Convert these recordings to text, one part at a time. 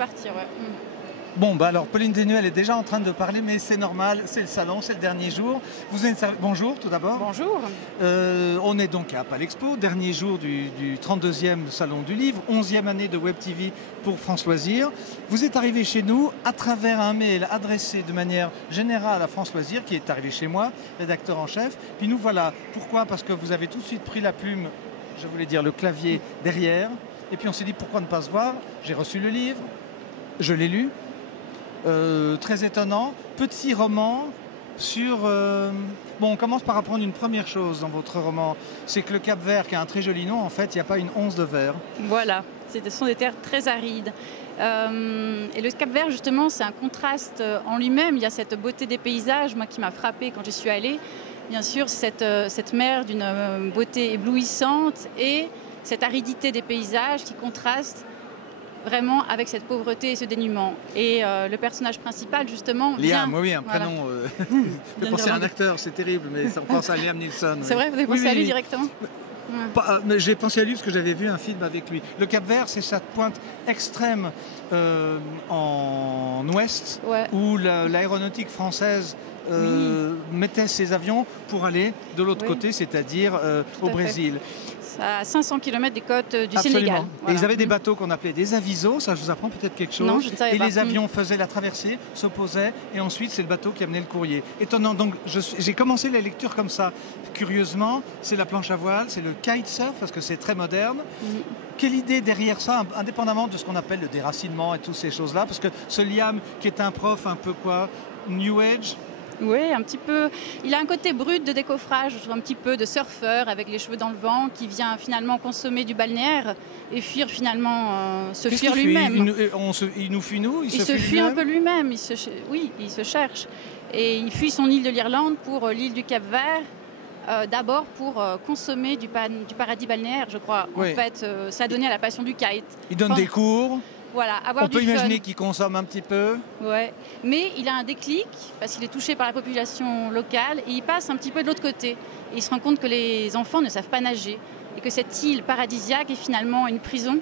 partir, ouais. Bon, bah alors Pauline Desnues, elle est déjà en train de parler, mais c'est normal, c'est le salon, c'est le dernier jour. Vous êtes... Bonjour tout d'abord. Bonjour. On est donc à Palexpo, dernier jour du 32e salon du livre, 11e année de Web TV pour France Loisirs. Vous êtes arrivé chez nous à travers un mail adressé de manière générale à France Loisirs, qui est arrivé chez moi, rédacteur en chef. Puis nous voilà. Pourquoi? Parce que vous avez tout de suite pris la plume, je voulais dire le clavier derrière. Et puis on s'est dit pourquoi ne pas se voir. J'ai reçu le livre, je l'ai lu. Très étonnant, petit roman sur... Bon, on commence par apprendre une première chose dans votre roman, c'est que le Cap-Vert, qui a un très joli nom, en fait, il n'y a pas une once de verre. Voilà, ce sont des terres très arides. Et le Cap-Vert, justement, c'est un contraste en lui-même. Il y a cette beauté des paysages, moi, qui m'a frappée quand j'y suis allée. Bien sûr, cette mer d'une beauté éblouissante et cette aridité des paysages qui contraste vraiment avec cette pauvreté et ce dénuement. Et le personnage principal, justement, Liam, oui, un voilà. prénom. Je pensais à un acteur, c'est terrible, mais on pense à Liam Neeson. C'est vrai, vous avez pensé à lui directement? Mais j'ai pensé à lui parce que j'avais vu un film avec lui. Le Cap-Vert, c'est cette pointe extrême en ouest, où l'aéronautique française mettait ses avions pour aller de l'autre côté, c'est-à-dire au Brésil. À 500 km des côtes du Absolument. Sénégal. Voilà. Et ils avaient des bateaux qu'on appelait des avisos, ça je vous apprends peut-être quelque chose. Non, je ne savais pas. Et les avions faisaient la traversée, s'opposaient, et ensuite c'est le bateau qui amenait le courrier. Étonnant, donc j'ai commencé la lecture comme ça. Curieusement, c'est la planche à voile, c'est le kitesurf, parce que c'est très moderne. Quelle idée derrière ça, indépendamment de ce qu'on appelle le déracinement et toutes ces choses-là, parce que ce Liam, qui est un prof un peu quoi, New Age. Oui, un petit peu. Il a un côté brut de décoffrage, un petit peu de surfeur avec les cheveux dans le vent qui vient finalement consommer du balnéaire et fuir finalement, se fuir lui-même. Il nous fuit nous? Il se fuit un peu lui-même, oui, il se cherche. Et il fuit son île de l'Irlande pour l'île du Cap-Vert, d'abord pour consommer du paradis balnéaire, je crois. Oui. En fait, ça a donné à la passion du kite. Il donne des cours. Voilà, avoir on peut du fun. imaginer qu'il consomme un petit peu. Ouais, mais il a un déclic parce qu'il est touché par la population locale et il passe un petit peu de l'autre côté. Et il se rend compte que les enfants ne savent pas nager et que cette île paradisiaque est finalement une prison.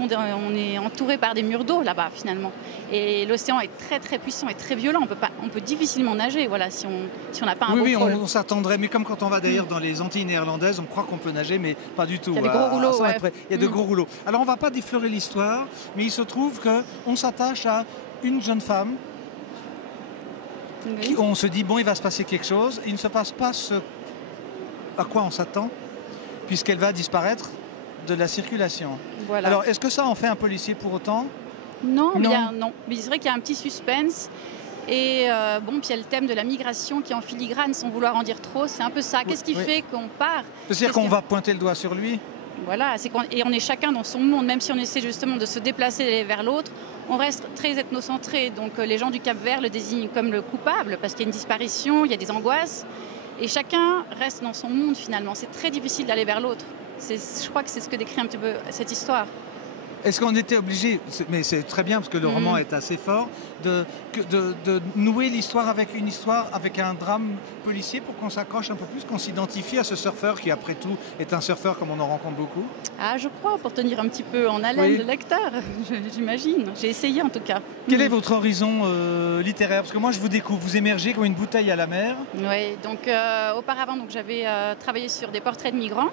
On est entouré par des murs d'eau là-bas finalement. Et l'océan est très très puissant et très violent. On peut difficilement nager voilà, si on n'a pas un Oui, beau crawl. on s'attendrait. Mais comme quand on va d'ailleurs dans les Antilles néerlandaises, on croit qu'on peut nager, mais pas du tout. Il y a des gros rouleaux. Il y a de gros rouleaux. Alors on ne va pas déflorer l'histoire, mais il se trouve qu'on s'attache à une jeune femme. On se dit, bon, il va se passer quelque chose. Il ne se passe pas ce à quoi on s'attend, puisqu'elle va disparaître de la circulation. Voilà. Alors, est-ce que ça en fait un policier pour autant? Non. Mais c'est vrai qu'il y a un petit suspense. Et puis il y a le thème de la migration qui est en filigrane, sans vouloir en dire trop. C'est un peu ça. Qu'est-ce qui fait qu'on part? C'est-à-dire qu'on va pointer le doigt sur lui? Voilà, et on est chacun dans son monde, même si on essaie justement de se déplacer vers l'autre, on reste très ethnocentré. Donc les gens du Cap-Vert le désignent comme le coupable, parce qu'il y a une disparition, il y a des angoisses. Et chacun reste dans son monde finalement. C'est très difficile d'aller vers l'autre. Je crois que c'est ce que décrit un petit peu cette histoire. Est-ce qu'on était obligé, mais c'est très bien parce que le roman est assez fort, de nouer l'histoire avec un drame policier pour qu'on s'accroche un peu plus, qu'on s'identifie à ce surfeur qui après tout est un surfeur comme on en rencontre beaucoup? Ah, je crois, pour tenir un petit peu en haleine le lecteur, j'imagine. J'ai essayé en tout cas. Quel est votre horizon littéraire? Parce que moi je vous découvre, vous émergez comme une bouteille à la mer. Oui, donc auparavant j'avais travaillé sur des portraits de migrants.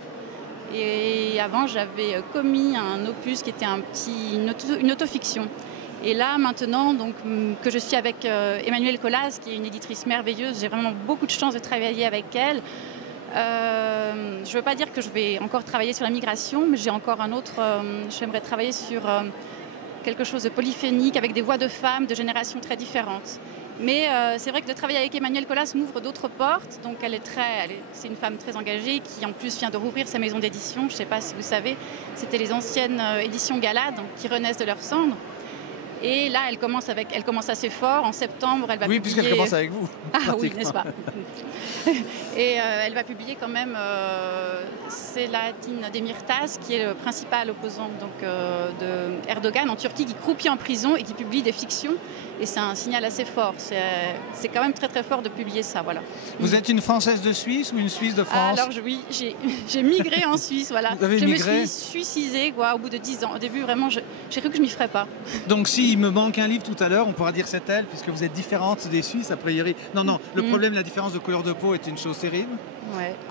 Et avant, j'avais commis un opus qui était une autofiction. Et là, maintenant, donc, que je suis avec Emmanuelle Colas, qui est une éditrice merveilleuse, j'ai vraiment beaucoup de chance de travailler avec elle. Je ne veux pas dire que je vais encore travailler sur la migration, mais j'ai encore un autre... j'aimerais travailler sur quelque chose de polyphénique, avec des voix de femmes de générations très différentes. Mais c'est vrai que de travailler avec Emmanuelle Colas m'ouvre d'autres portes. Donc c'est une femme très engagée qui en plus vient de rouvrir sa maison d'édition. Je ne sais pas si vous savez, c'était les anciennes éditions Galade qui renaissent de leurs cendres. Et là, elle commence assez fort. En septembre, elle va Oui, publier... puisqu'elle commence avec vous. Ah oui, n'est-ce pas? Et elle va publier quand même Selahattin Demirtas, qui est le principal opposant de Erdogan en Turquie, qui croupit en prison et qui publie des fictions. Et c'est un signal assez fort. C'est quand même très très fort de publier ça. Voilà. Vous êtes une Française de Suisse ou une Suisse de France? Alors oui, j'ai migré en Suisse. Voilà. Vous avez je migré? me suis suicidée au bout de 10 ans. Au début, vraiment, j'ai cru que je m'y ferais pas. Donc s'il me manque un livre tout à l'heure, on pourra dire c'est elle, puisque vous êtes différente des Suisses, a priori. Non, le problème, la différence de couleur de peau est une chose terrible,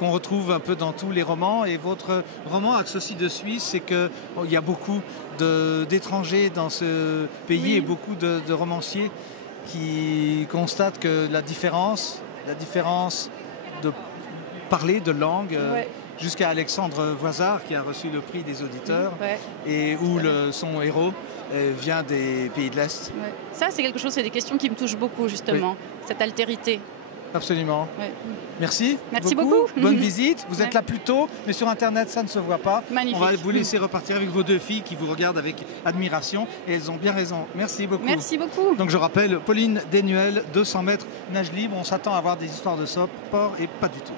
qu'on retrouve un peu dans tous les romans. Et votre roman axe aussi de Suisse, c'est qu'il y a beaucoup d'étrangers dans ce pays et beaucoup de romanciers qui constatent que la différence de parler, de langue, jusqu'à Alexandre Voisard qui a reçu le prix des auditeurs et où son héros vient des pays de l'Est. Ça, c'est quelque chose, c'est des questions qui me touchent beaucoup, justement, cette altérité. Absolument. Merci beaucoup. Bonne visite. Vous êtes là plus tôt, mais sur Internet, ça ne se voit pas. Magnifique. On va vous laisser repartir avec vos deux filles qui vous regardent avec admiration et elles ont bien raison. Merci beaucoup. Merci beaucoup. Donc je rappelle, Pauline Desnuel, 200 mètres nage libre. On s'attend à avoir des histoires de sport et pas du tout.